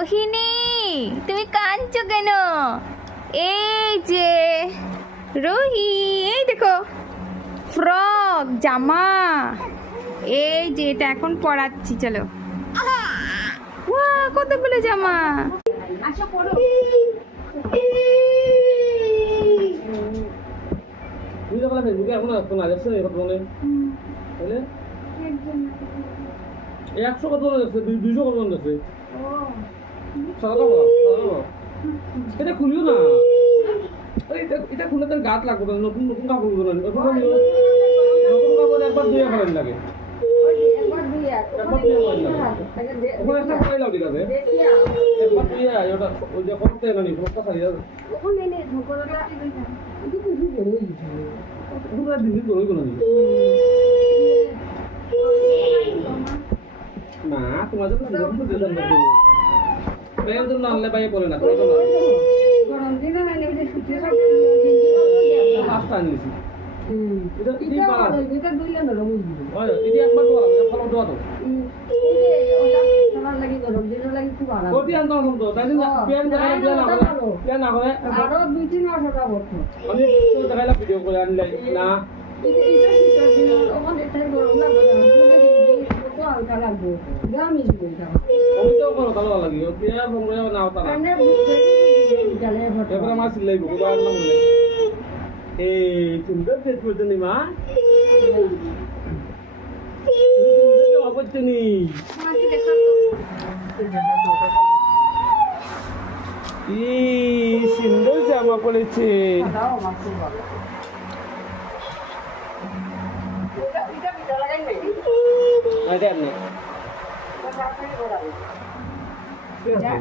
রোহিণী তুমি কাঁদছো কেন? এই যে রোহি, এই দেখো ফ্রক জামা, এই যে এটা এখন পরাচ্ছি। চলো, ওয়াও কতগুলো জামা। আচ্ছা পড়ো। বুঝতে পারলে ফেসবুকে এখন আসতো না যাচ্ছে কত মনে তাহলে 100 কত মনে যাচ্ছে 200 কত মনে যাচ্ছে এটা খুলিও না এটা খুলে তার গাত লাগবে না নতুন নতুন কাপড় গুলো নতুন কাপড় একবার ধুয়ে ফেলেন লাগে একবার ধুয়ে ওখানে একটা পাই লাউ ঠিক আছে একবার ধুয়ে ওটা ওই যে করতে না নি ফোনটা খালি যাবে ওখানে নে ঝোকরাটা এটা কিছু করে দিছে ওটা দিদি করে কোন দিন না তোমাদের তো সুন্দর দিলাম না বেল তো না আনলে বাইরে পড়ে না তো গরম দিনে না নেবে শুকিয়ে সব পাঁচটা আনিছি এটা কি পারা এটা দুইলে না রমুই দিবে হয় এটা একবার তো হবে ফলো দাও তো তোমার লাগি গরম দিনে লাগি খুব আরাম কোটি আনতো তো তাই না প্যান না করে আরো দুই তিন মাস ওটা বলতো আমি তো দেখাইলা ভিডিও করে আনলাই না এটা শীতের দিন ওখানে এটাই গরম লাগবে না তো হালকা লাগবে গামি দিবে এটা আমি তো কোনো ভালো লাগি ওকে বঙ্গলে না হতা না মানে জালে ফটো এবারে মাছ লাইব গোবার না বলে এই সুন্দর ফেস করতে নি মা সুন্দর অপরচুনি মাছি দেখা তো সুন্দর জামা পড়েছে দাও মাছ ভালো এটা ভিতর লাগাই নাই আরে আপনি এটা সাথে করা ঠিক আছে